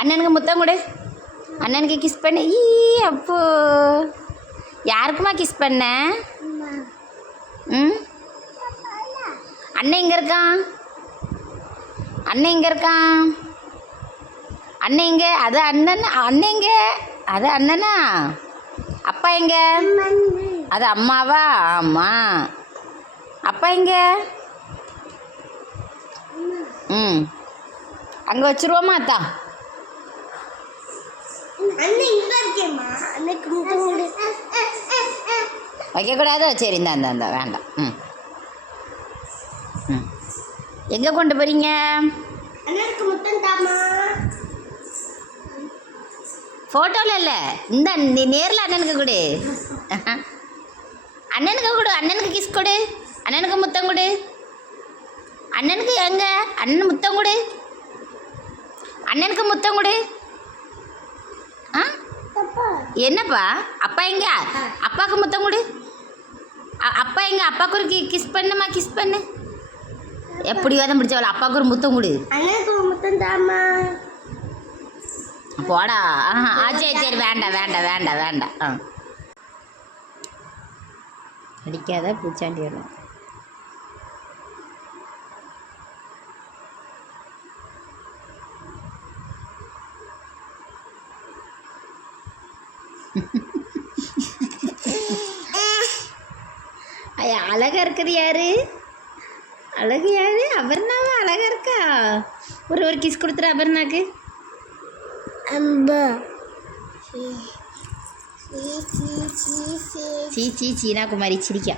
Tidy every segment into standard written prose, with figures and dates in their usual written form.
அண்ணனுக்கு முத்தம் கொடு. அண்ணனுக்கு கிஸ் பண்ணு. ஈ அப்போ யாருக்குமா கிஸ் பண்ண? ம், அண்ணன் எங்கே இருக்கான்? அண்ணன் எங்கே இருக்கான்? அண்ணன் எங்கே? அது அண்ணன். அண்ணன் எங்கே? அது அண்ணனா? அப்பா எங்கே? அது அம்மாவா? ஆமாம். அப்பா எங்கே? ம், அங்கே வச்சுருவோமா அத்தா? வைக்கக்கூடாதோ? சரி, இந்த வேண்டாம். ம் ம், எங்கே கொண்டு போகிறீங்க? ஃபோட்டோவில் இல்லை, இந்த நேரில் அண்ணனுக்கு கொடு. அண்ணனுக்கு கொடு. அண்ணனுக்கு கிஸ் கொடு. அண்ணனுக்கு முத்தம் கொடு. அண்ணனுக்கு எங்கே? அண்ணன் முத்தம் கொடு. அண்ணனுக்கு முத்தம் கொடு. ஆ, என்னப்பா? அப்பா எங்க? அப்பாவுக்கு முத்தம் கொடு. அப்பா எங்க? அப்பாவுக்கு ஒரு கிஸ் பண்ணுமா? கிஸ் பண்ணு. எப்படி வாதம் பிடிச்சவள? அப்பாவுக்கு ஒரு முத்தம் கொடு. முத்தம் தாமா. போடா. சரி சரி, வேண்டாம் வேண்டாம் வேண்டாம் வேண்டாம். அடிக்காத, பூச்சாண்டி வரும். ஐயா, அழகா இருக்குது யாரு? அழகு யாரு? அபர்ணாவா? அழகா இருக்கா? ஒரு கிஸ் கொடுத்துரு அபர்ணாக்கு. சீ சீ சீனா குமாரி சிரிக்கா.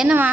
என்னம்மா?